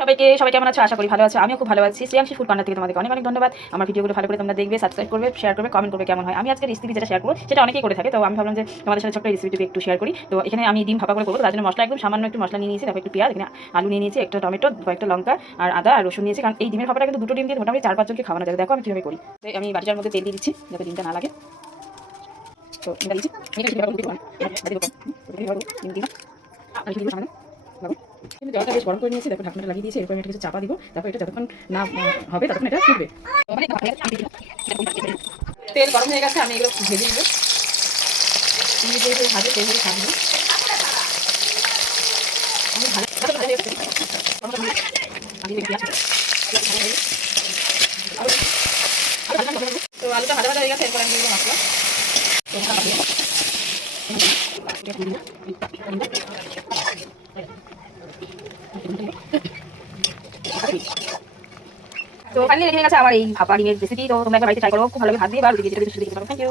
সবাই কেমন আছো? আশা করি ভালো আছো। আমিও খুব ভালো আছি। শ্রেয়াংশী ফুড কর্নার থেকে তোমাদেরকে অনেক অনেক ধন্যবাদ। আমার ভিডিওগুলো ভালো করে তোমরা দেখবে, সাবস্ক্রাইব করবে, শেয়ার করবে, কমেন্ট করবে কেমন হয়। আমি আজকে রেসিপি যেটা শেয়ার করবো সেটা অনেকেই করে থাকে, তো আমি ভাবলাম যে তোমাদের সাথে ছোট্ট রেসিপিটি একটু শেয়ার করি। তো এখানে আমি ডিম ভাপা করে করবো, তার জন্য মশলা একদম সামান্য একটু মশলা নিয়ে নিয়েছি, তারপর একটু পেঁয়াজ, এখানে আলু নিয়ে নিয়েছি, একটা টমেটো, কয়েকটা লঙ্কা আর আদা আর রসুন নিয়েছি, কারণ এই ডিমের ভাপাটা কিন্তু দুটো ডিম দিয়ে মোটামুটি 4-5 জনকে খাওয়ানো যাবে। দেখো আমি কীভাবে করি। তো আমি বাটিটার মধ্যে তেল দিয়ে দিচ্ছি যাতে ডিমটা না লাগে। তো এটা দিচ্ছি কিন্তু জলটা বেশ গরম করে নিয়েছি, তারপর ঢাকনাটা লাগিয়ে দিয়েছি, এরপর আমি এটা কিছু চাপা দিব, তারপর এটা যতক্ষণ না হবে ততক্ষণ এটা ফুটবে। তেল গরম হয়ে গেছে, আমি এগুলো ভেজে নেব। চিনি দিয়ে ভাজে তেল দিয়ে ভাজবো। তো আলুটা ভাজা ভাজা হয়ে গেছে, এরপর আমি দিব মশলা। তো ফাইনালি রেডি হয়ে গেছে আমার এই ভাপা ডিমের রেসিপি। তো তোমরা একবার বাড়িতে ট্রাই করো, খুব ভালো ভাত দিয়ে বা রুটি দিয়ে খেতে পারো। Thank you.